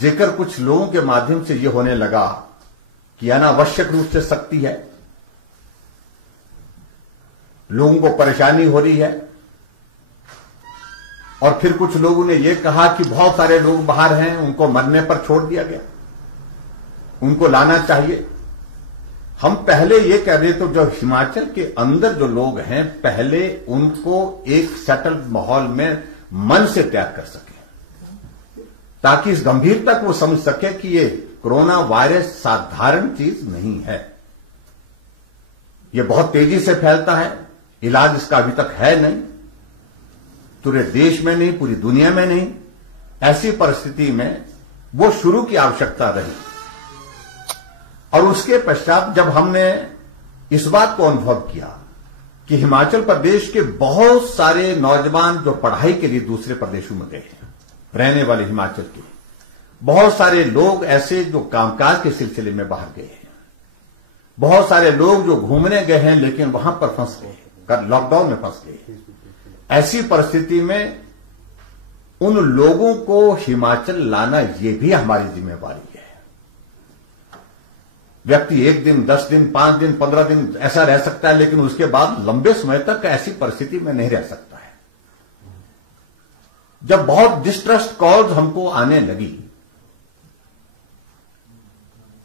जिक्र कुछ लोगों के माध्यम से यह होने लगा कि अनावश्यक रूप से सख्ती है, लोगों को परेशानी हो रही है, और फिर कुछ लोगों ने यह कहा कि बहुत सारे लोग बाहर हैं, उनको मरने पर छोड़ दिया गया, उनको लाना चाहिए। हम पहले यह कह रहे, तो जो हिमाचल के अंदर जो लोग हैं, पहले उनको एक सेटल माहौल में मन से त्याग कर सके, ताकि इस गंभीरता को समझ सके कि ये कोरोना वायरस साधारण चीज नहीं है, ये बहुत तेजी से फैलता है, इलाज इसका अभी तक है नहीं, पूरे देश में नहीं, पूरी दुनिया में नहीं। ऐसी परिस्थिति में वो शुरू की आवश्यकता रही, और उसके पश्चात जब हमने इस बात को अनुभव किया कि हिमाचल प्रदेश के बहुत सारे नौजवान जो पढ़ाई के लिए दूसरे प्रदेशों में गए हैं, रहने वाले हिमाचल के बहुत सारे लोग ऐसे जो कामकाज के सिलसिले में बाहर गए हैं, बहुत सारे लोग जो घूमने गए हैं लेकिन वहां पर फंस गए, लॉकडाउन में फंस गए। ऐसी परिस्थिति में उन लोगों को हिमाचल लाना यह भी हमारी जिम्मेवारी है। व्यक्ति 1 दिन, 10 दिन, 5 दिन, 15 दिन ऐसा रह सकता है, लेकिन उसके बाद लंबे समय तक ऐसी परिस्थिति में नहीं रह सकता है। जब बहुत डिस्ट्रेस्ड कॉल्स हमको आने लगी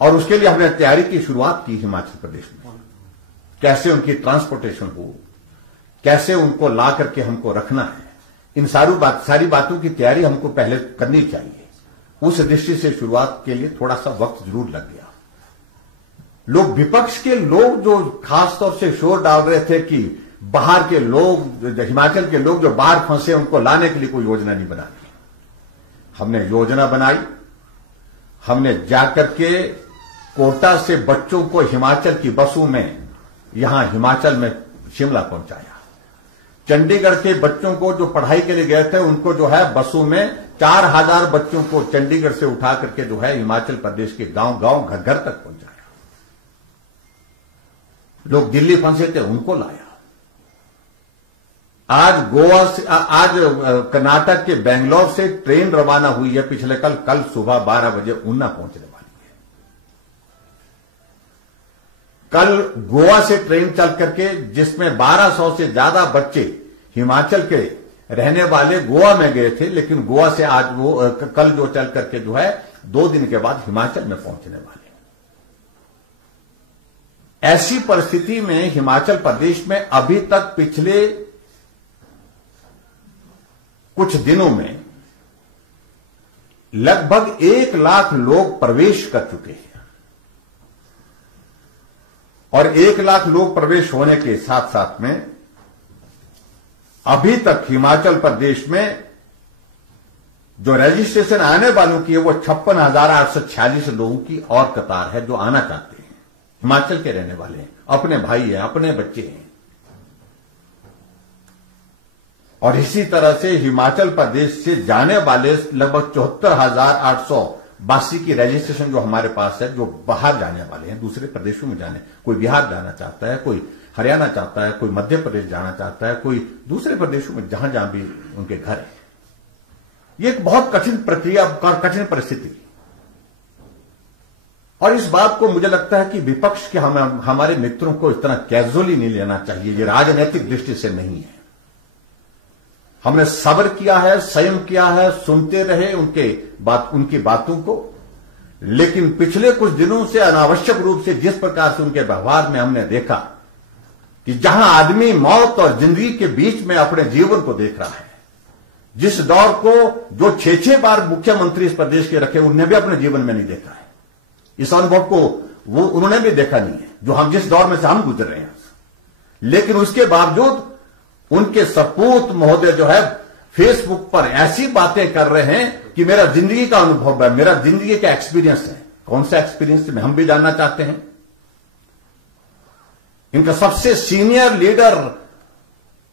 और उसके लिए हमने तैयारी की शुरुआत की हिमाचल प्रदेश में, कैसे उनकी ट्रांसपोर्टेशन हो, कैसे उनको ला करके हमको रखना है, इन सारी बातों की तैयारी हमको पहले करनी चाहिए। उस दृष्टि से शुरुआत के लिए थोड़ा सा वक्त जरूर लग गया। लोग, विपक्ष के लोग जो खासतौर से शोर डाल रहे थे कि बाहर के लोग, हिमाचल के लोग जो बाहर फंसे उनको लाने के लिए कोई योजना नहीं बनाई। हमने योजना बनाई, हमने जाकर के कोटा से बच्चों को हिमाचल की बसों में यहां हिमाचल में शिमला पहुंचाया। चंडीगढ़ के बच्चों को जो पढ़ाई के लिए गए थे उनको जो है बसों में 4000 बच्चों को चंडीगढ़ से उठा करके जो है हिमाचल प्रदेश के गांव-गांव, घर-घर तक पहुंचाया। लोग दिल्ली फंसे थे, उनको लाया। आज गोवा से, आज कर्नाटक के बेंगलोर से ट्रेन रवाना हुई है पिछले कल सुबह 12 बजे ऊना पहुंचने वाली है। कल गोवा से ट्रेन चल करके, जिसमें 1200 से ज्यादा बच्चे हिमाचल के रहने वाले गोवा में गए थे, लेकिन गोवा से आज वो कल जो चल करके जो है 2 दिन के बाद हिमाचल में पहुंचने वाले। ऐसी परिस्थिति में हिमाचल प्रदेश में अभी तक पिछले कुछ दिनों में लगभग 1 लाख लोग प्रवेश कर चुके हैं, और 1 लाख लोग प्रवेश होने के साथ साथ में अभी तक हिमाचल प्रदेश में जो रजिस्ट्रेशन आने वालों की है वो 56,846 लोगों की और कतार है जो आना चाहते हैं, हिमाचल के रहने वाले हैं, अपने भाई हैं, अपने बच्चे हैं। और इसी तरह से हिमाचल प्रदेश से जाने वाले लगभग 74,882 की रजिस्ट्रेशन जो हमारे पास है, जो बाहर जाने वाले हैं, दूसरे प्रदेशों में जाने, कोई बिहार जाना चाहता है, कोई हरियाणा चाहता है, कोई मध्य प्रदेश जाना चाहता है, कोई दूसरे प्रदेशों में जहां जहां भी उनके घर है। ये एक बहुत कठिन प्रक्रिया, कठिन परिस्थिति। और इस बात को मुझे लगता है कि विपक्ष के हमारे मित्रों को इतना कैजुअली नहीं लेना चाहिए। ये राजनीतिक दृष्टि से नहीं है। हमने सब्र किया है, संयम किया है, सुनते रहे उनकी बातों को, लेकिन पिछले कुछ दिनों से अनावश्यक रूप से जिस प्रकार से उनके व्यवहार में हमने देखा कि जहां आदमी मौत और जिंदगी के बीच में अपने जीवन को देख रहा है, जिस दौर को जो 6-6 बार मुख्यमंत्री इस प्रदेश के रखे उन्होंने भी अपने जीवन में नहीं देखा है, इस अनुभव को वो उन्होंने भी देखा नहीं है जो हम जिस दौर में से हम गुजर रहे हैं। लेकिन उसके बावजूद उनके सपूत महोदय जो है फेसबुक पर ऐसी बातें कर रहे हैं कि मेरा जिंदगी का अनुभव है, मेरा जिंदगी का एक्सपीरियंस है। कौन सा एक्सपीरियंस है हम भी जानना चाहते हैं। इनका सबसे सीनियर लीडर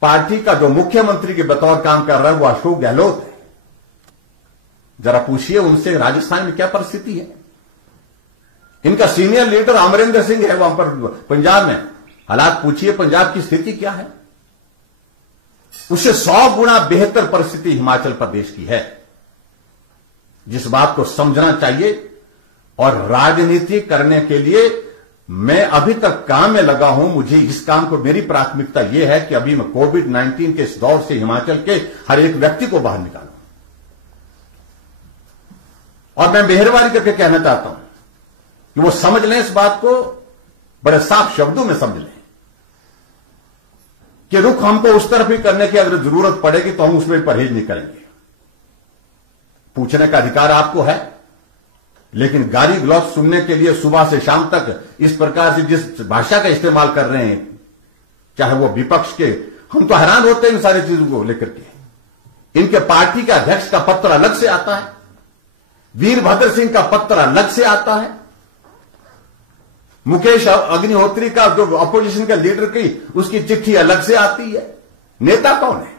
पार्टी का जो मुख्यमंत्री के बतौर काम कर रहा है वो अशोक गहलोत है। जरा पूछिए उनसे राजस्थान में क्या परिस्थिति है। इनका सीनियर लीडर अमरिंदर सिंह है वहां पर पंजाब में, हालात पूछिए पंजाब की स्थिति क्या है। उससे 100 गुना बेहतर परिस्थिति हिमाचल प्रदेश की है। जिस बात को समझना चाहिए। और राजनीति करने के लिए मैं अभी तक काम में लगा हूं। मुझे इस काम को, मेरी प्राथमिकता यह है कि अभी मैं कोविड-19 के इस दौर से हिमाचल के हर एक व्यक्ति को बाहर निकालूं। और मैं मेहरबानी करके कहना चाहता हूं कि वो समझ लें, इस बात को बड़े साफ शब्दों में समझ लें कि रुख हमको उस तरफ ही करने की अगर जरूरत पड़ेगी तो हम उसमें परहेज नहीं करेंगे। पूछने का अधिकार आपको है, लेकिन गाली गलौज सुनने के लिए सुबह से शाम तक इस प्रकार से जिस भाषा का इस्तेमाल कर रहे हैं, चाहे वो विपक्ष के, हम तो हैरान होते हैं इन सारी चीजों को लेकर के। इनके पार्टी के अध्यक्ष का पत्र अलग से आता है, वीरभद्र सिंह का पत्र अलग से आता है, मुकेश अग्निहोत्री का जो अपोजिशन का लीडर की उसकी चिट्ठी अलग से आती है। नेता कौन है?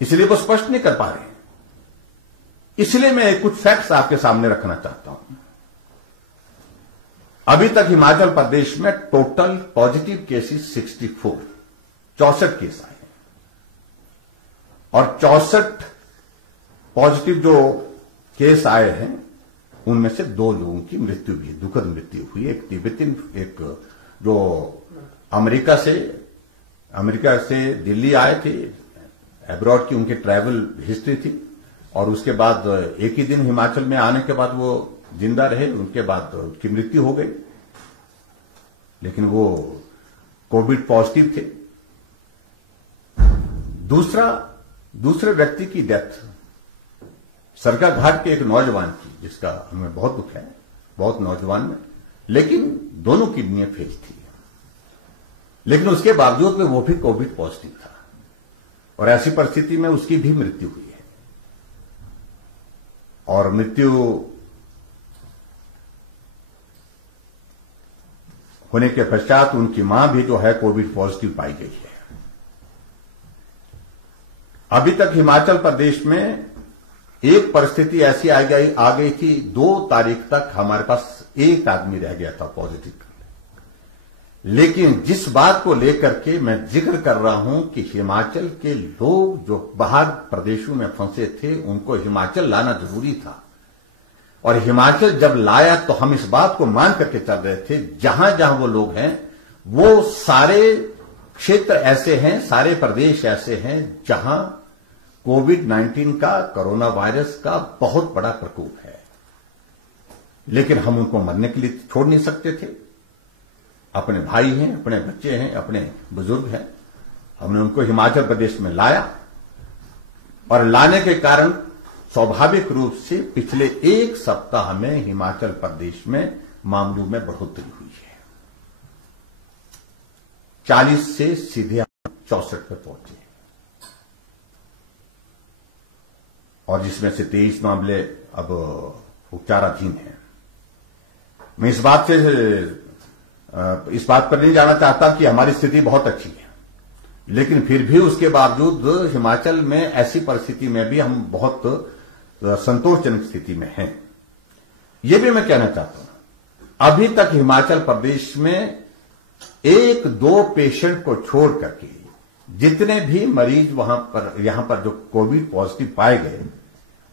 इसलिए वो स्पष्ट नहीं कर पा रहे। इसलिए मैं कुछ फैक्ट्स आपके सामने रखना चाहता हूं। अभी तक हिमाचल प्रदेश में टोटल पॉजिटिव केसेस 64 केस आए हैं और 64 पॉजिटिव जो केस आए हैं उनमें से 2 लोगों की मृत्यु भी, दुखद मृत्यु हुई। एक तिब्बतिन, एक जो अमेरिका से दिल्ली आए थे, एब्रॉड की उनकी ट्रैवल हिस्ट्री थी, और उसके बाद एक ही दिन हिमाचल में आने के बाद वो जिंदा रहे, उनके बाद उनकी मृत्यु हो गई, लेकिन वो कोविड पॉजिटिव थे। दूसरे व्यक्ति की डेथ सरका घाट के एक नौजवान की, जिसका हमें बहुत दुख है, बहुत नौजवान में, लेकिन दोनों किडनियां फेल थी, लेकिन उसके बावजूद में वो भी कोविड पॉजिटिव था और ऐसी परिस्थिति में उसकी भी मृत्यु हुई है। और मृत्यु होने के पश्चात उनकी मां भी जो है कोविड पॉजिटिव पाई गई है। अभी तक हिमाचल प्रदेश में एक परिस्थिति ऐसी आ गई थी, 2 तारीख तक हमारे पास एक आदमी रह गया था पॉजिटिव। लेकिन जिस बात को लेकर के मैं जिक्र कर रहा हूं कि हिमाचल के लोग जो बाहर प्रदेशों में फंसे थे उनको हिमाचल लाना जरूरी था, और हिमाचल जब लाया तो हम इस बात को मान करके चल रहे थे जहां जहां वो लोग हैं वो सारे क्षेत्र ऐसे हैं, सारे प्रदेश ऐसे हैं जहां कोविड-19 का, कोरोना वायरस का बहुत बड़ा प्रकोप है। लेकिन हम उनको मरने के लिए छोड़ नहीं सकते थे। अपने भाई हैं, अपने बच्चे हैं, अपने बुजुर्ग हैं, हमने उनको हिमाचल प्रदेश में लाया, और लाने के कारण स्वाभाविक रूप से पिछले 1 सप्ताह में हिमाचल प्रदेश में मामलों में बढ़ोतरी हुई है। 40 से सीधे 64 पे पहुंचे, और जिसमें से 23 मामले अब उपचाराधीन हैं। मैं इस बात पर नहीं जाना चाहता कि हमारी स्थिति बहुत अच्छी है, लेकिन फिर भी उसके बावजूद हिमाचल में ऐसी परिस्थिति में भी हम बहुत संतोषजनक स्थिति में हैं। यह भी मैं कहना चाहता हूं, अभी तक हिमाचल प्रदेश में 1-2 पेशेंट को छोड़ करके जितने भी मरीज यहां पर जो कोविड पॉजिटिव पाए गए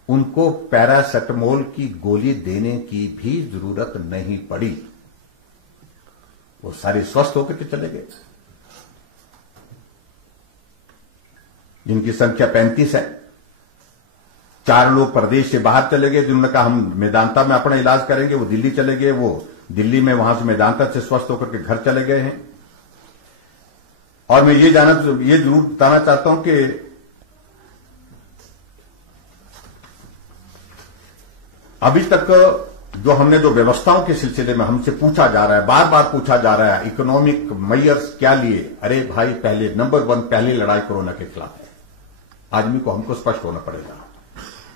उनको पैरासेटामोल की गोली देने की भी जरूरत नहीं पड़ी। वो सारे स्वस्थ होकर के चले गए। जिनकी संख्या 35 है, 4 लोग प्रदेश से बाहर चले गए, जिन्होंने कहा हम मेदांता में अपना इलाज करेंगे, वो दिल्ली चले गए, वो दिल्ली में वहां से मेदांता से स्वस्थ होकर के घर चले गए हैं। और मैं ये जरूर बताना चाहता हूं कि अभी तक जो हमने जो व्यवस्थाओं के सिलसिले में हमसे पूछा जा रहा है, बार बार पूछा जा रहा है, इकोनॉमिक मेजर्स क्या लिए? अरे भाई, पहले नंबर 1 पहली लड़ाई कोरोना के खिलाफ है, आदमी को हमको स्पष्ट होना पड़ेगा।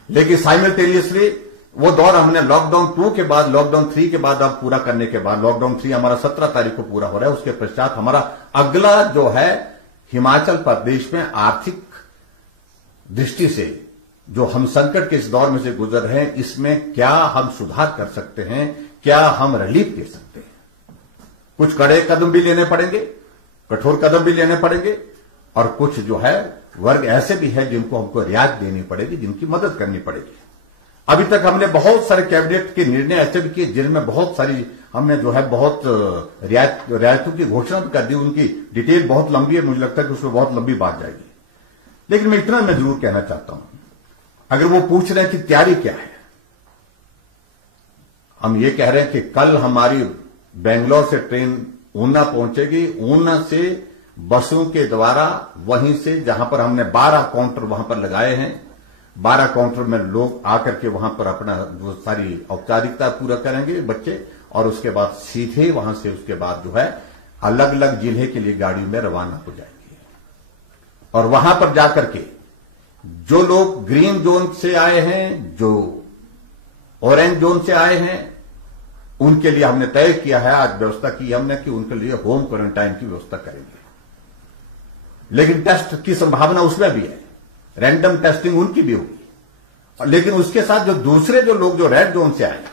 लेकिन साइमल्टेनियसली वो दौर हमने लॉकडाउन 2 के बाद, लॉकडाउन 3 के बाद अब पूरा करने के बाद, लॉकडाउन 3 हमारा 17 तारीख को पूरा हो रहा है, उसके पश्चात हमारा अगला जो है हिमाचल प्रदेश में आर्थिक दृष्टि से जो हम संकट के इस दौर में से गुजर रहे हैं, इसमें क्या हम सुधार कर सकते हैं, क्या हम रिलीफ दे सकते हैं। कुछ कड़े कदम भी लेने पड़ेंगे, कठोर कदम भी लेने पड़ेंगे, और कुछ जो है वर्ग ऐसे भी है जिनको हमको रियायत देनी पड़ेगी, जिनकी मदद करनी पड़ेगी। अभी तक हमने बहुत सारे कैबिनेट के निर्णय ऐसे भी किए जिनमें बहुत सारी हमने जो है बहुत रियायतों की घोषणा भी कर दी। उनकी डिटेल बहुत लंबी है, मुझे लगता है कि उसमें बहुत लंबी बात जाएगी। लेकिन मैं इतना मैं जरूर कहना चाहता हूं, अगर वो पूछ रहे हैं कि तैयारी क्या है, हम ये कह रहे हैं कि कल हमारी बेंगलोर से ट्रेन ऊना पहुंचेगी। ऊना से बसों के द्वारा वहीं से जहां पर हमने 12 काउंटर वहां पर लगाए हैं, 12 काउंटर में लोग आकर के वहां पर अपना जो सारी औपचारिकता पूरा करेंगे बच्चे, और उसके बाद सीधे वहां से उसके बाद जो है अलग अलग जिले के लिए गाड़ी में रवाना हो जाएंगे। और वहां पर जाकर के जो लोग ग्रीन जोन से आए हैं, जो ऑरेंज जोन से आए हैं, उनके लिए हमने तय किया है, आज व्यवस्था की हमने कि उनके लिए होम क्वारंटाइन की व्यवस्था करेंगे। लेकिन टेस्ट की संभावना उसमें भी है, रैंडम टेस्टिंग उनकी भी होगी। लेकिन उसके साथ जो दूसरे जो लोग जो रेड जोन से आए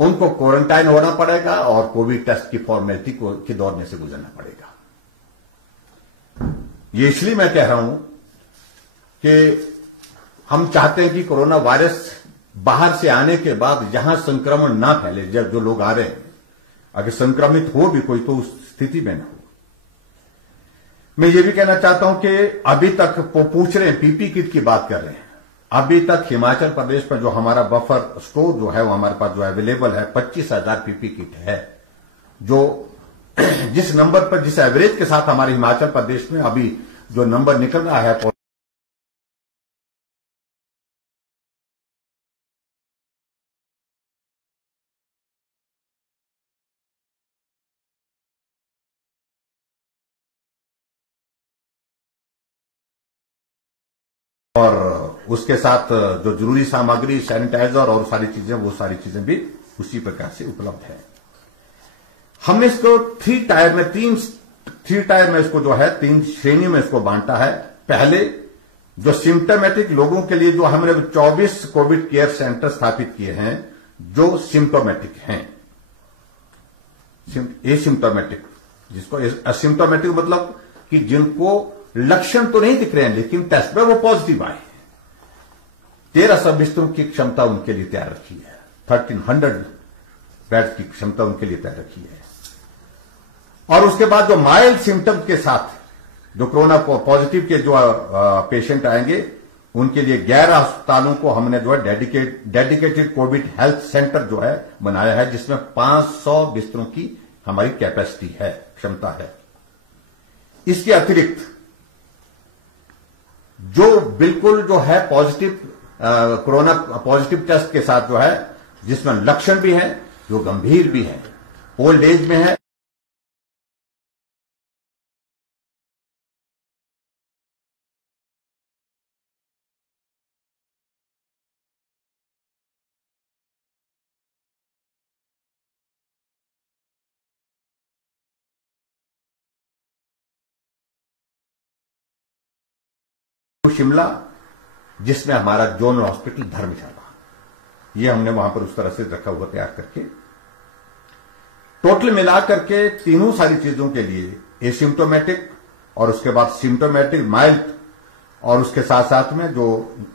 उनको क्वारंटाइन होना पड़ेगा और कोविड टेस्ट की फॉर्मेलिटी के दौर से गुजरना पड़ेगा। ये इसलिए मैं कह रहा हूं कि हम चाहते हैं कि कोरोना वायरस बाहर से आने के बाद जहां संक्रमण ना फैले, जब जो लोग आ रहे हैं अगर संक्रमित हो भी कोई तो उस स्थिति में ना हो। मैं ये भी कहना चाहता हूं कि अभी तक वो पूछ रहे हैं, पीपी किट की बात कर रहे हैं। अभी तक हिमाचल प्रदेश में जो हमारा बफर स्टोर जो है वो हमारे पास जो अवेलेबल है 25,000 पीपी किट है, जो जिस नंबर पर जिस एवरेज के साथ हमारे हिमाचल प्रदेश में अभी जो नंबर निकल रहा है और उसके साथ जो जरूरी सामग्री सैनिटाइजर और सारी चीजें, वो सारी चीजें भी उसी प्रकार से उपलब्ध है। हमने इसको थ्री टायर में इसको जो है 3 श्रेणियों में इसको बांटा है। पहले जो सिम्टोमेटिक लोगों के लिए जो हमने 24 कोविड केयर सेंटर स्थापित किए हैं जो सिम्टोमेटिक हैं, एसिम्टोमेटिक, जिसको असिम्टोमेटिक मतलब कि जिनको लक्षण तो नहीं दिख रहे हैं लेकिन टेस्ट में वो पॉजिटिव आए। 1300 बिस्तरों की क्षमता उनके लिए तैयार रखी है, 1300 बेड की क्षमता उनके लिए तैयार रखी है। और उसके बाद जो माइल्ड सिम्टम्स के साथ जो कोरोना पॉजिटिव के जो पेशेंट आएंगे उनके लिए 11 अस्पतालों को हमने जो है डेडिकेटेड कोविड हेल्थ सेंटर जो है बनाया है, जिसमें 500 बिस्तरों की हमारी कैपेसिटी है, क्षमता है। इसके अतिरिक्त जो बिल्कुल जो है पॉजिटिव कोरोना पॉजिटिव टेस्ट के साथ जो है जिसमें लक्षण भी है, जो गंभीर भी है, ओल्ड एज में है, शिमला जिसमें हमारा जोनल हॉस्पिटल धर्मशाला, ये हमने वहां पर उस तरह से रखा हुआ तैयार करके टोटल मिलाकर के तीनों सारी चीजों के लिए एसिम्टोमेटिक और उसके बाद सिम्टोमेटिक माइल्ड और उसके साथ साथ में जो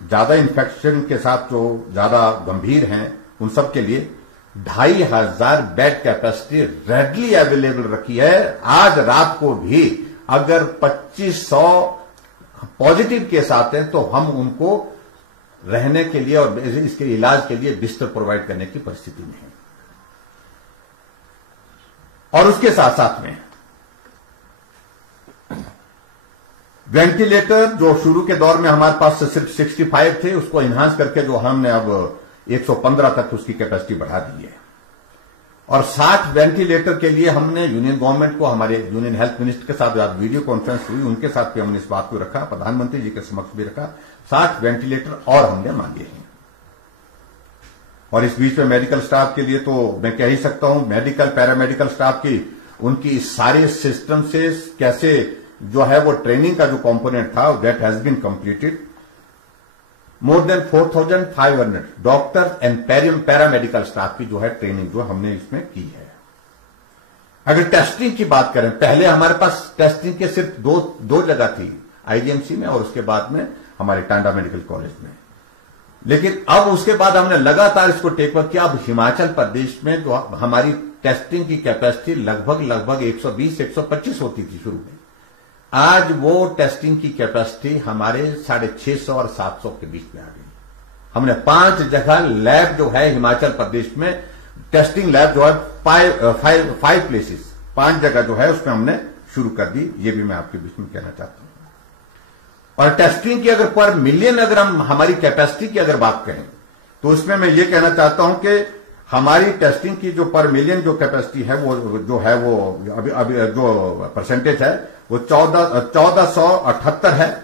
ज्यादा इन्फेक्शन के साथ जो ज्यादा गंभीर हैं उन सब के लिए 2500 बेड कैपेसिटी रेडली अवेलेबल रखी है। आज रात को भी अगर 2500 पॉजिटिव केस आते हैं तो हम उनको रहने के लिए और इसके इलाज के लिए बिस्तर प्रोवाइड करने की परिस्थिति में है। और उसके साथ साथ में वेंटिलेटर जो शुरू के दौर में हमारे पास सिर्फ 65 थे, उसको एनहांस करके जो हमने अब 115 तक उसकी कैपेसिटी बढ़ा दी है। और 60 वेंटिलेटर के लिए हमने यूनियन गवर्नमेंट को, हमारे यूनियन हेल्थ मिनिस्टर के साथ आज वीडियो कॉन्फ्रेंस हुई, उनके साथ भी हमने इस बात को रखा, प्रधानमंत्री जी के समक्ष भी रखा, 60 वेंटिलेटर और हमने मांगे हैं। और इस बीच में मेडिकल स्टाफ के लिए तो मैं कह ही सकता हूं, मेडिकल पैरामेडिकल स्टाफ की उनकी इस सारे सिस्टम से कैसे जो है वो ट्रेनिंग का जो कंपोनेंट था that has been completed. More than 4,500 doctor and paramedical staff की जो है ट्रेनिंग जो हमने इसमें की है। अगर टेस्टिंग की बात करें, पहले हमारे पास टेस्टिंग के सिर्फ दो जगह थी, आईजीएमसी में और उसके बाद में हमारे टांडा मेडिकल कॉलेज में। लेकिन अब उसके बाद हमने लगातार इसको टेकअप किया। अब हिमाचल प्रदेश में जो हमारी टेस्टिंग की कैपेसिटी लगभग 120-125 होती थी शुरू में, आज वो टेस्टिंग की कैपेसिटी हमारे 650 और 700 के बीच में आ गई। हमने 5 जगह लैब जो है हिमाचल प्रदेश में, टेस्टिंग लैब जो है 5 प्लेसेस, 5 जगह जो है उसमें हमने शुरू कर दी। ये भी मैं आपके बीच में कहना चाहता हूं। और टेस्टिंग की अगर पर मिलियन अगर हम हमारी कैपेसिटी की अगर बात करें तो उसमें मैं ये कहना चाहता हूं कि हमारी टेस्टिंग की जो पर मिलियन जो कैपेसिटी है वो जो है वो अभी जो परसेंटेज है वो 1478 है,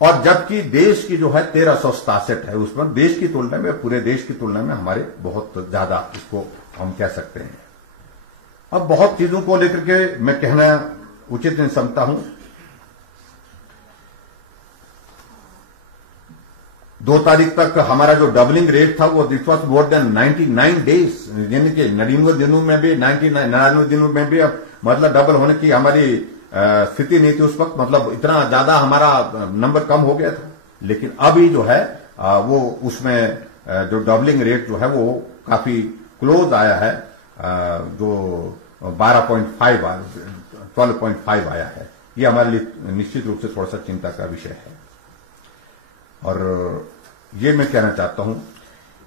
और जबकि देश की जो है 1367 है। उसमें देश की तुलना में, पूरे देश की तुलना में हमारे बहुत ज्यादा इसको हम कह सकते हैं। अब बहुत चीजों को लेकर के मैं कहना उचित नहीं समझता हूं। 2 तारीख तक हमारा जो डबलिंग रेट था वो it was more than 99 days, यानी कि 99 दिनों में भी 99 दिनों में भी अब मतलब डबल होने की हमारी स्थिति नहीं थी उस वक्त। मतलब इतना ज्यादा हमारा नंबर कम हो गया था। लेकिन अभी जो है वो उसमें जो डबलिंग रेट जो है वो काफी क्लोज आया है, जो 12.5 आया है। ये हमारे लिए निश्चित रूप से थोड़ा सा चिंता का विषय है। और ये मैं कहना चाहता हूं,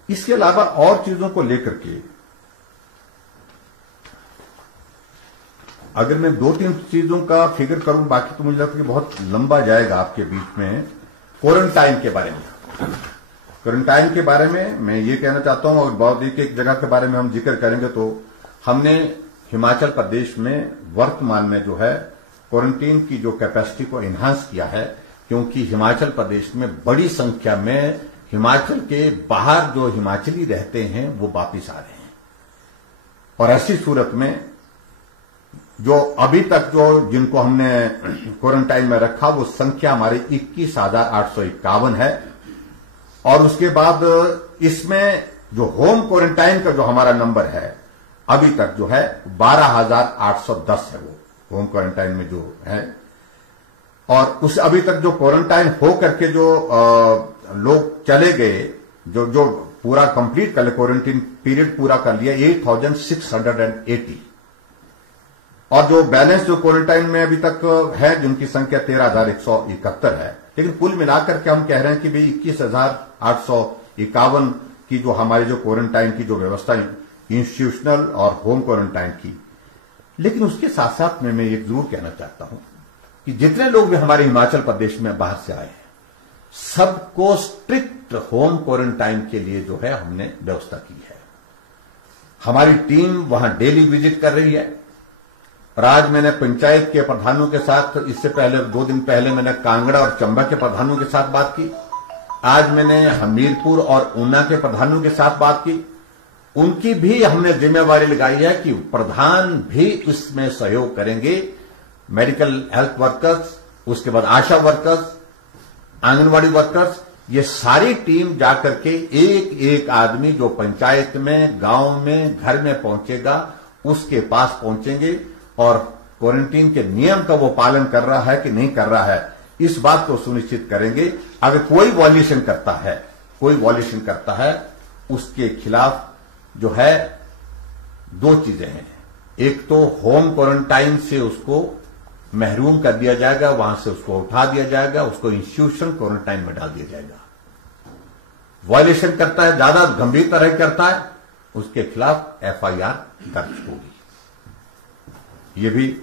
इसके अलावा और चीजों को लेकर के अगर मैं 2-3 चीजों का फिगर करूं, बाकी तो मुझे लगता है कि बहुत लंबा जाएगा आपके बीच में। क्वारंटाइन के बारे में, क्वारंटाइन के बारे में मैं ये कहना चाहता हूं, और बहुत एक जगह के बारे में हम जिक्र करेंगे तो हमने हिमाचल प्रदेश में वर्तमान में जो है क्वारंटीन की जो कैपेसिटी को एनहांस किया है, क्योंकि हिमाचल प्रदेश में बड़ी संख्या में हिमाचल के बाहर जो हिमाचली रहते हैं वो वापिस आ रहे हैं। और ऐसी सूरत में जो अभी तक जो जिनको हमने क्वारंटाइन में रखा वो संख्या हमारी 21,851 है। और उसके बाद इसमें जो होम क्वारंटाइन का जो हमारा नंबर है अभी तक जो है 12,810 है, वो होम क्वारंटाइन में जो है। और उस अभी तक जो क्वारंटाइन हो करके जो लोग चले गए, जो पूरा कंप्लीट कर क्वारंटीन पीरियड पूरा कर लिया 8,680, और जो बैलेंस जो क्वारंटाइन में अभी तक है जिनकी संख्या 13,171 है। लेकिन कुल मिलाकर के हम कह रहे हैं कि भाई 21,851 की जो हमारी जो क्वारंटाइन की जो व्यवस्था इंस्टीट्यूशनल और होम क्वारंटाइन की। लेकिन उसके साथ साथ में मैं ये जरूर कहना चाहता हूं कि जितने लोग भी हमारे हिमाचल प्रदेश में बाहर से आए हैं सबको स्ट्रिक्ट होम क्वारंटाइन के लिए जो है हमने व्यवस्था की है। हमारी टीम वहां डेली विजिट कर रही है। और आज मैंने पंचायत के प्रधानों के साथ, इससे पहले 2 दिन पहले मैंने कांगड़ा और चंबा के प्रधानों के साथ बात की। आज मैंने हमीरपुर और ऊना के प्रधानों के साथ बात की। उनकी भी हमने जिम्मेवारी लगाई है कि प्रधान भी इसमें सहयोग करेंगे। मेडिकल हेल्थ वर्कर्स, उसके बाद आशा वर्कर्स, आंगनवाड़ी वर्कर्स, ये सारी टीम जाकर के एक एक आदमी जो पंचायत में, गांव में, घर में पहुंचेगा उसके पास पहुंचेंगे और क्वारंटीन के नियम का वो पालन कर रहा है कि नहीं कर रहा है इस बात को सुनिश्चित करेंगे। अगर कोई वॉल्यूशन करता है उसके खिलाफ जो है 2 चीजें हैं। एक तो होम क्वारंटाइन से उसको महरूम कर दिया जाएगा, वहां से उसको उठा दिया जाएगा, उसको इंस्टीट्यूशन क्वारंटाइन में डाल दिया जाएगा। वॉल्यूशन करता है, ज्यादा गंभीर तरह करता है, उसके खिलाफ FIR दर्ज होगी। ये भी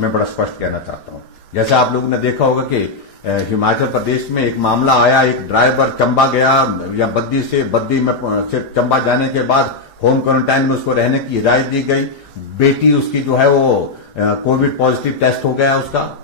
मैं बड़ा स्पष्ट कहना चाहता हूं। जैसे आप लोगों ने देखा होगा कि हिमाचल प्रदेश में एक मामला आया, एक ड्राइवर चंबा गया या बद्दी में से चंबा जाने के बाद होम क्वारंटाइन में उसको रहने की हिदायत दी गई। बेटी उसकी जो है वो कोविड पॉजिटिव टेस्ट हो गया उसका,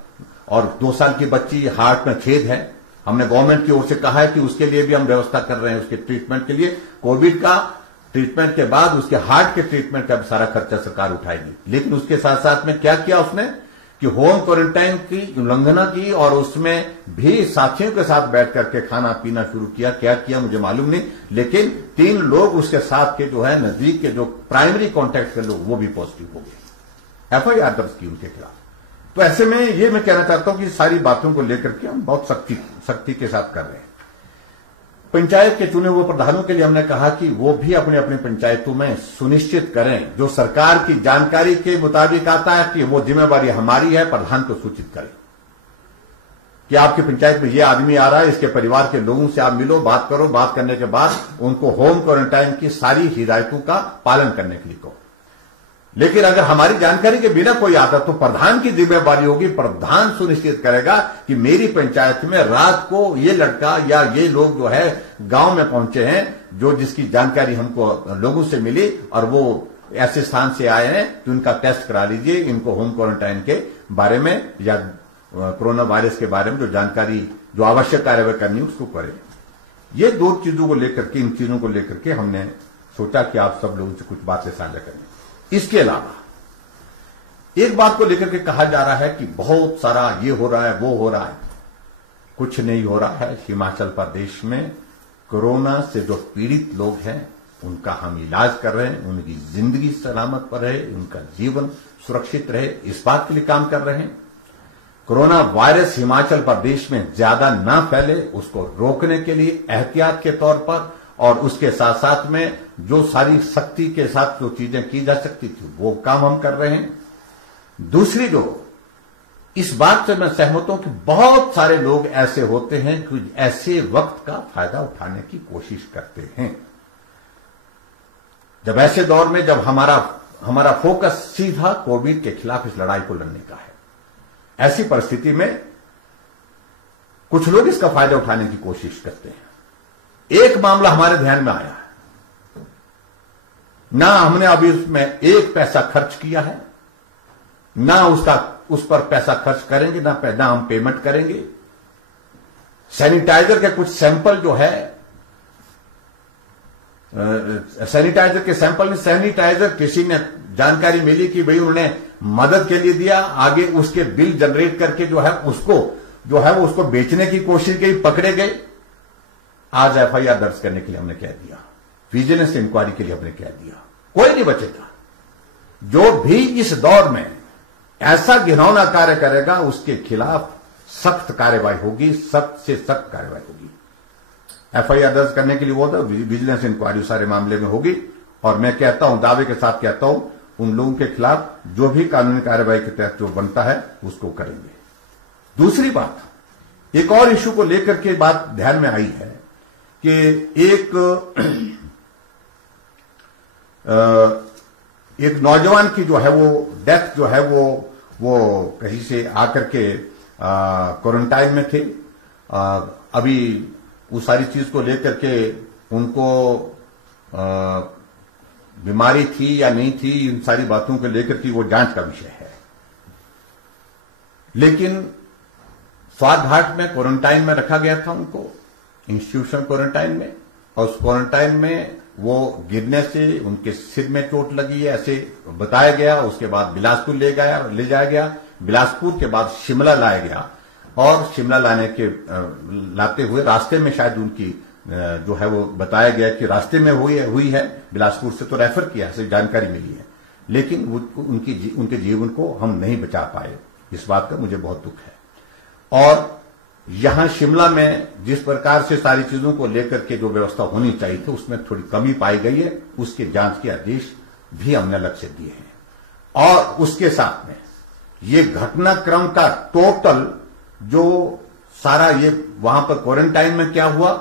और 2 साल की बच्ची, हार्ट में छेद है। हमने गवर्नमेंट की ओर से कहा है कि उसके लिए भी हम व्यवस्था कर रहे हैं, उसके ट्रीटमेंट के लिए। कोविड का ट्रीटमेंट के बाद उसके हार्ट के ट्रीटमेंट का सारा खर्चा सरकार उठाएगी। लेकिन उसके साथ साथ में क्या किया उसने कि होम क्वारंटाइन की उल्लंघना की और उसमें भी साथियों के साथ बैठ करके खाना पीना शुरू किया। क्या किया मुझे मालूम नहीं, लेकिन 3 लोग उसके साथ के जो है नजदीक के जो प्राइमरी कॉन्टैक्ट के लोग वो भी पॉजिटिव हो गए। FIR दर्ज की उनके खिलाफ। तो ऐसे में ये मैं कहना चाहता हूं कि सारी बातों को लेकर के हम बहुत सख्ती के साथ कर रहे हैं। पंचायत के चुने हुए प्रधानों के लिए हमने कहा कि वो भी अपने अपने पंचायतों में सुनिश्चित करें, जो सरकार की जानकारी के मुताबिक आता है कि वो जिम्मेवारी हमारी है, प्रधान को सूचित करें कि आपकी पंचायत में ये आदमी आ रहा है, इसके परिवार के लोगों से आप मिलो, बात करो, बात करने के बाद उनको होम क्वारंटाइन की सारी हिदायतों का पालन करने के लिए कहो। लेकिन अगर हमारी जानकारी के बिना कोई आता तो प्रधान की जिम्मेवारी होगी, प्रधान सुनिश्चित करेगा कि मेरी पंचायत में रात को ये लड़का या ये लोग जो है गांव में पहुंचे हैं, जो जिसकी जानकारी हमको लोगों से मिली और वो ऐसे स्थान से आए हैं कि उनका टेस्ट करा लीजिए, इनको होम क्वारंटाइन के बारे में या कोरोना वायरस के बारे में जो जानकारी, जो आवश्यक कार्रवाई करनी है उसको करें। ये दो चीजों को लेकर के, इन चीजों को लेकर के हमने सोचा कि आप सब लोगों से कुछ बातें साझा करें। इसके अलावा एक बात को लेकर के कहा जा रहा है कि बहुत सारा ये हो रहा है, वो हो रहा है। कुछ नहीं हो रहा है। हिमाचल प्रदेश में कोरोना से जो पीड़ित लोग हैं उनका हम इलाज कर रहे हैं, उनकी जिंदगी सलामत पर रहे, उनका जीवन सुरक्षित रहे, इस बात के लिए काम कर रहे हैं। कोरोना वायरस हिमाचल प्रदेश में ज्यादा ना फैले, उसको रोकने के लिए एहतियात के तौर पर और उसके साथ साथ में जो सारी सख्ती के साथ जो चीजें की जा सकती थी वो काम हम कर रहे हैं। दूसरी जो इस बात से मैं सहमत हूं कि बहुत सारे लोग ऐसे होते हैं कि ऐसे वक्त का फायदा उठाने की कोशिश करते हैं। जब ऐसे दौर में जब हमारा फोकस सीधा कोविड के खिलाफ इस लड़ाई को लड़ने का है, ऐसी परिस्थिति में कुछ लोग इसका फायदा उठाने की कोशिश करते हैं। एक मामला हमारे ध्यान में आया है, ना हमने अभी उसमें एक पैसा खर्च किया है, ना उस पर पैसा खर्च करेंगे, ना हम पेमेंट करेंगे। सैनिटाइजर के कुछ सैंपल जो है, सैनिटाइजर के सैंपल में सैनिटाइजर किसी ने जानकारी मिली कि भाई उन्होंने मदद के लिए दिया, आगे उसके बिल जनरेट करके जो है उसको बेचने की कोशिश की, पकड़े गए। आज एफआईआर दर्ज करने के लिए हमने कह दिया, विजिलेंस इंक्वायरी के लिए हमने कह दिया, कोई नहीं बचेगा। जो भी इस दौर में ऐसा घिनौना कार्य करेगा उसके खिलाफ सख्त कार्रवाई होगी, सख्त से सख्त कार्रवाई होगी। एफआईआर दर्ज करने के लिए वो था, विजिलेंस इंक्वायरी सारे मामले में होगी। और मैं कहता हूं, दावे के साथ कहता हूं, उन लोगों के खिलाफ जो भी कानूनी कार्रवाई के तहत जो बनता है उसको करेंगे। दूसरी बात, एक और इश्यू को लेकर के बात ध्यान में आई है कि एक नौजवान की जो है वो डेथ जो है वो कहीं से आकर के क्वारंटाइन में थे। अभी उस सारी चीज को लेकर के उनको बीमारी थी या नहीं थी, इन सारी बातों को लेकर के वो जांच का विषय है। लेकिन स्वाद घाट में क्वारंटाइन में रखा गया था उनको, इंस्टीट्यूशन क्वारंटाइन में, और उस क्वारंटाइन में वो गिरने से उनके सिर में चोट लगी है ऐसे बताया गया। उसके बाद बिलासपुर ले जाया गया, बिलासपुर के बाद शिमला लाया गया, और शिमला लाते हुए रास्ते में शायद उनकी जो है वो बताया गया कि रास्ते में हुई है, बिलासपुर से तो रेफर किया, ऐसी जानकारी मिली है। लेकिन उनके जीवन को हम नहीं बचा पाए, इस बात का मुझे बहुत दुख है। और यहां शिमला में जिस प्रकार से सारी चीजों को लेकर के जो व्यवस्था होनी चाहिए थी उसमें थोड़ी कमी पाई गई है, उसके जांच के आदेश भी हमने अलग से दिए हैं। और उसके साथ में ये घटनाक्रम का टोटल जो सारा ये वहां पर क्वारंटाइन में क्या हुआ,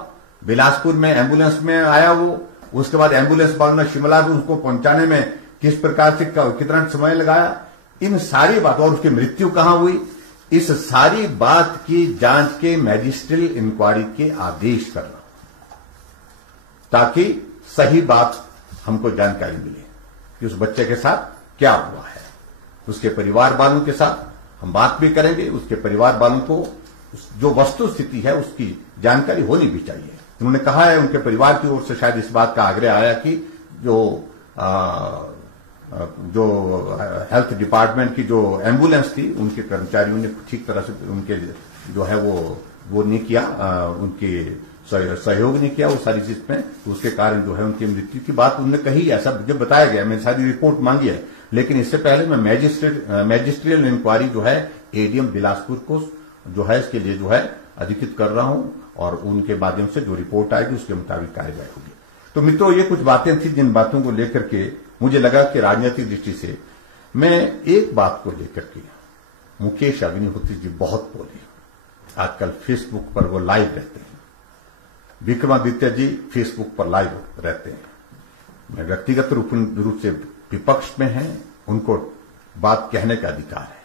बिलासपुर में एम्बुलेंस में आया वो, उसके बाद एम्बुलेंस बाद में शिमला में उसको पहुंचाने में किस प्रकार से कितना समय लगाया, इन सारी बात, और उसकी मृत्यु कहां हुई, इस सारी बात की जांच के मैजिस्ट्रियल इंक्वायरी के आदेश करना, ताकि सही बात हमको जानकारी मिले कि उस बच्चे के साथ क्या हुआ है। उसके परिवार वालों के साथ हम बात भी करेंगे, उसके परिवार वालों को जो वस्तु स्थिति है उसकी जानकारी होनी भी चाहिए। उन्होंने कहा है, उनके परिवार की ओर से शायद इस बात का आग्रह आया कि जो हेल्थ डिपार्टमेंट की जो एम्बुलेंस थी उनके कर्मचारियों ने ठीक तरह से उनके जो है वो नहीं किया, उनके सहयोग नहीं किया उस सारी चीज में, तो उसके कारण जो है उनकी मृत्यु की बात उन्होंने कही, ऐसा मुझे बताया गया। मैंने सारी रिपोर्ट मांगी है, लेकिन इससे पहले मैं मैजिस्ट्रियल इंक्वायरी जो है एडीएम बिलासपुर को जो है इसके लिए जो है अधिकृत कर रहा हूं, और उनके माध्यम से जो रिपोर्ट आएगी उसके मुताबिक कार्रवाई होगी। तो मित्रों, ये कुछ बातें थी जिन बातों को लेकर के मुझे लगा कि राजनीतिक दृष्टि से मैं एक बात को लेकर के, मुकेश अग्निहोत्री जी बहुत बोले, आजकल फेसबुक पर वो लाइव रहते हैं, विक्रमादित्य जी फेसबुक पर लाइव रहते हैं। मैं व्यक्तिगत रूप से विपक्ष में हैं, उनको बात कहने का अधिकार है।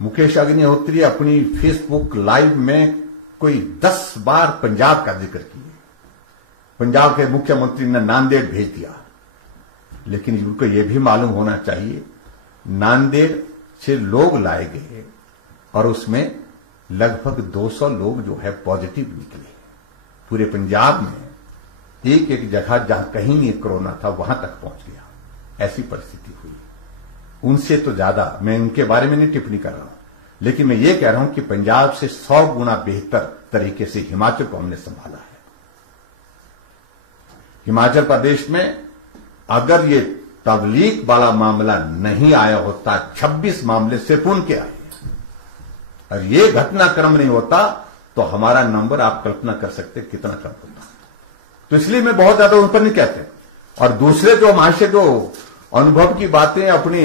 मुकेश अग्निहोत्री अपनी फेसबुक लाइव में कोई 10 बार पंजाब का जिक्र किए, पंजाब के मुख्यमंत्री ने नांदेड़ भेज दिया, लेकिन उनको यह भी मालूम होना चाहिए नांदेड़ से लोग लाए गए और उसमें लगभग 200 लोग जो है पॉजिटिव निकले। पूरे पंजाब में एक एक जगह जहां कहीं नहीं कोरोना था वहां तक पहुंच गया, ऐसी परिस्थिति हुई। उनसे तो ज्यादा मैं उनके बारे में नहीं टिप्पणी कर रहा हूं, लेकिन मैं ये कह रहा हूं कि पंजाब से 100 गुना बेहतर तरीके से हिमाचल को हमने संभाला है। हिमाचल प्रदेश में अगर ये तबलीग वाला मामला नहीं आया होता, 26 मामले सिर्फ उनके आए, और ये घटनाक्रम नहीं होता तो हमारा नंबर आप कल्पना कर सकते कितना कम होता। तो इसलिए मैं बहुत ज्यादा उन पर नहीं कहते। और दूसरे जो हमारे जो अनुभव की बातें अपनी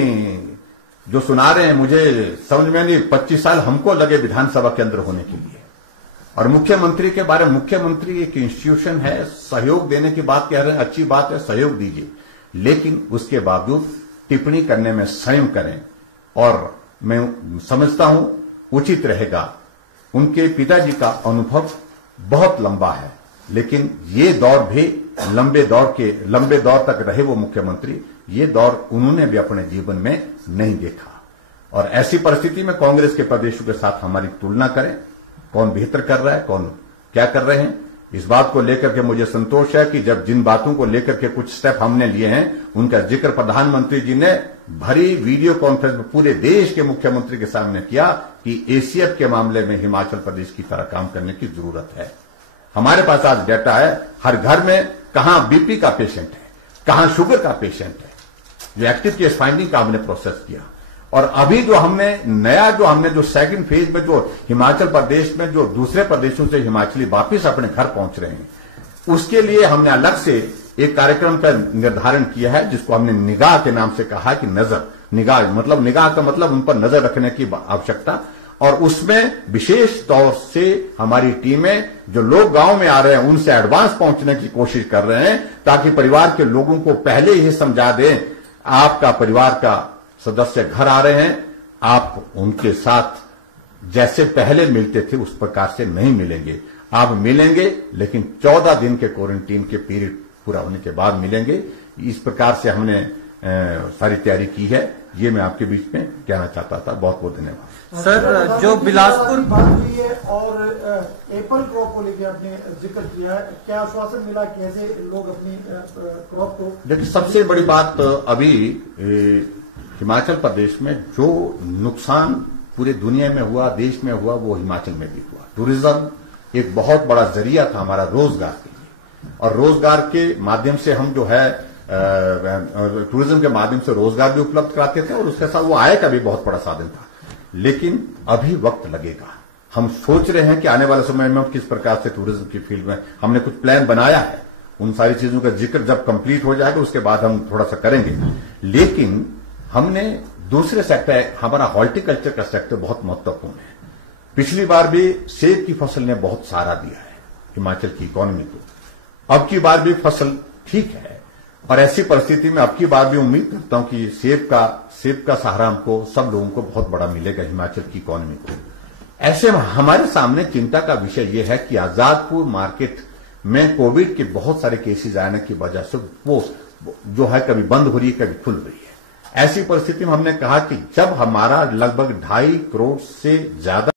जो सुना रहे हैं, मुझे समझ में नहीं, 25 साल हमको लगे विधानसभा के अंदर होने के लिए। और मुख्यमंत्री के बारे में, मुख्यमंत्री एक इंस्टीट्यूशन है, सहयोग देने की बात कह रहे हैं, अच्छी बात है, सहयोग दीजिए, लेकिन उसके बावजूद टिप्पणी करने में संयम करें। और मैं समझता हूं उचित रहेगा, उनके पिताजी का अनुभव बहुत लंबा है, लेकिन ये दौर भी लंबे दौर तक रहे वो मुख्यमंत्री, ये दौर उन्होंने भी अपने जीवन में नहीं देखा। और ऐसी परिस्थिति में कांग्रेस के प्रदेशों के साथ हमारी तुलना करें, कौन बेहतर कर रहा है, कौन क्या कर रहे हैं, इस बात को लेकर के मुझे संतोष है कि जब जिन बातों को लेकर के कुछ स्टेप हमने लिए हैं, उनका जिक्र प्रधानमंत्री जी ने भरी वीडियो कॉन्फ्रेंस में पूरे देश के मुख्यमंत्री के सामने किया कि एसीएफ के मामले में हिमाचल प्रदेश की तरह काम करने की जरूरत है। हमारे पास आज डाटा है, हर घर में कहां बीपी का पेशेंट है, कहां शुगर का पेशेंट है। जो एक्टिव केस फाइंडिंग का हमने प्रोसेस किया, और अभी जो हमने जो सेकंड फेज में जो हिमाचल प्रदेश में जो दूसरे प्रदेशों से हिमाचली वापिस अपने घर पहुंच रहे हैं, उसके लिए हमने अलग से एक कार्यक्रम का निर्धारण किया है, जिसको हमने निगाह के नाम से कहा कि निगाह का मतलब उन पर नजर रखने की आवश्यकता। और उसमें विशेष तौर से हमारी टीमें जो लोग गांव में आ रहे हैं उनसे एडवांस पहुंचने की कोशिश कर रहे हैं, ताकि परिवार के लोगों को पहले ही समझा दें, आपका परिवार का सदस्य घर आ रहे हैं, आप उनके साथ जैसे पहले मिलते थे उस प्रकार से नहीं मिलेंगे, आप मिलेंगे लेकिन 14 दिन के क्वारंटीन के पीरियड पूरा होने के बाद मिलेंगे। इस प्रकार से हमने सारी तैयारी की है, ये मैं आपके बीच में कहना चाहता था। बहुत बहुत धन्यवाद। सर, जो बिलासपुर बात हुई है और एप्पल क्रॉप को लेकर आपने जिक्र किया है, क्या आश्वासन मिला, कैसे लोग अपनी क्रॉप को? देखिए, सबसे बड़ी बात अभी हिमाचल प्रदेश में जो नुकसान पूरे दुनिया में हुआ, देश में हुआ, वो हिमाचल में भी हुआ। टूरिज्म एक बहुत बड़ा जरिया था हमारा रोजगार के लिए, और रोजगार के माध्यम से हम जो है टूरिज्म के माध्यम से रोजगार भी उपलब्ध कराते थे, और उसके साथ वो आय का भी बहुत बड़ा साधन था। लेकिन अभी वक्त लगेगा। हम सोच रहे हैं कि आने वाले समय में किस प्रकार से टूरिज्म की फील्ड में हमने कुछ प्लान बनाया है, उन सारी चीजों का जिक्र जब कंप्लीट हो जाएगा उसके बाद हम थोड़ा सा करेंगे। लेकिन हमने दूसरे सेक्टर, हमारा हॉर्टिकल्चर का सेक्टर बहुत महत्वपूर्ण है। पिछली बार भी सेब की फसल ने बहुत सहारा दिया है हिमाचल की इकोनॉमी को, अब की बार भी फसल ठीक है, और ऐसी परिस्थिति में अब की बार भी उम्मीद करता हूं कि सेब का सहारा हमको, सब लोगों को बहुत बड़ा मिलेगा हिमाचल की इकोनॉमी को। ऐसे में हमारे सामने चिंता का विषय यह है कि आजादपुर मार्केट में कोविड के बहुत सारे केसेस आने की वजह से वो जो है कभी बंद हो रही है, कभी खुल रही है। ऐसी परिस्थिति में हमने कहा कि जब हमारा लगभग 2.5 करोड़ से ज्यादा